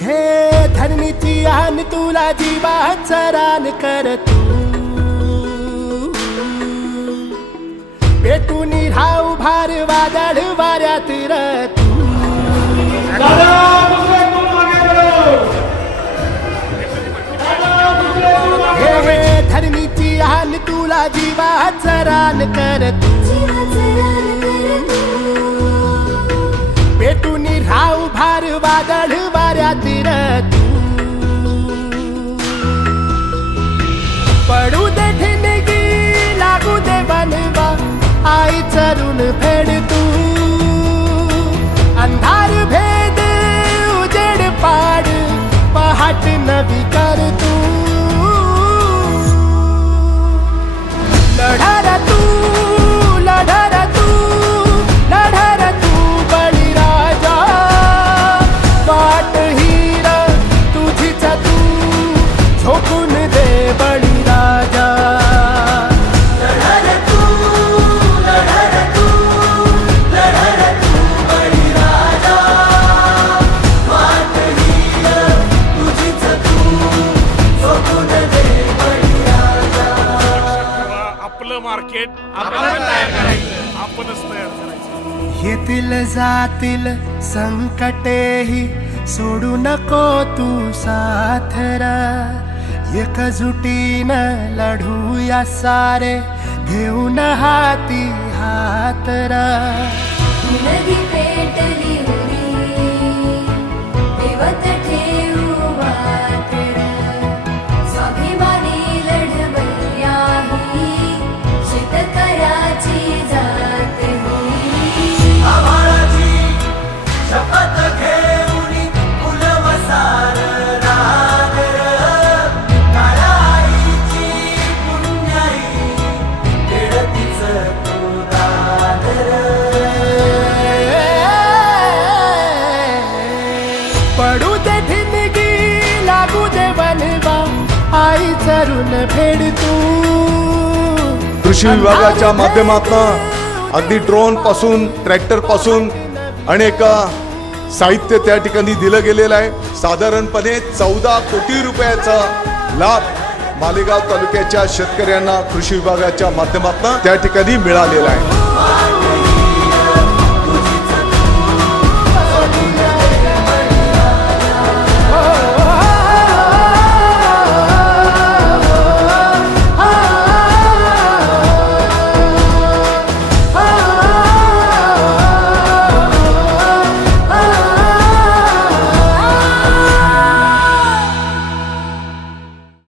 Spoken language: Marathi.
हे धरणीची आन तुला जीवाचा रान कर तू पेटून राहू भार वादळ वाऱ्यात र तू हे धरणीची आन तुला जीवाचा रान कर तू पेटून राहू भार वादळ वाऱ्यात र तू पडू दे ठिणगी लागू दे बनवा आई चरून फेड तू अंधार भेद उजेड पाड पहाट नवी कर तू लढा तू लढा तू लढा तू बळीराजा वाट हीर तुझीच तू झोकून दे बळीराजा मार्केट आपण तयार करायचं, आपणच तयार करायचं. येतील जातील संकटेही सोडू नको तू साथरा एकजुटीनं लढूया सारे घेऊन हाती हातरा नदी पेटली देवत ठेवू वातर स्वाभिमानी लढवया शेतकऱ्याची जात होई आभाळाची शपथ घेऊन फुलवसार रागर काळाईची पुण्याई खेळतीच पुरादर पडू दे ठिणगी लागू दे बनवा आई चरून फेड तू कृषी विभागाच्या माध्यमातून अगदी ड्रोन पासून ट्रॅक्टर पासून अनेक साहित्य त्या ठिकाणी दिलं गेलेलं आहे. साधारणपणे 14 कोटी रुपयाचा लाभ मालेगाव तालुक्याच्या शेतकऱ्यांना कृषी विभागाच्या माध्यमातून त्या ठिकाणी मिळालेला आहे.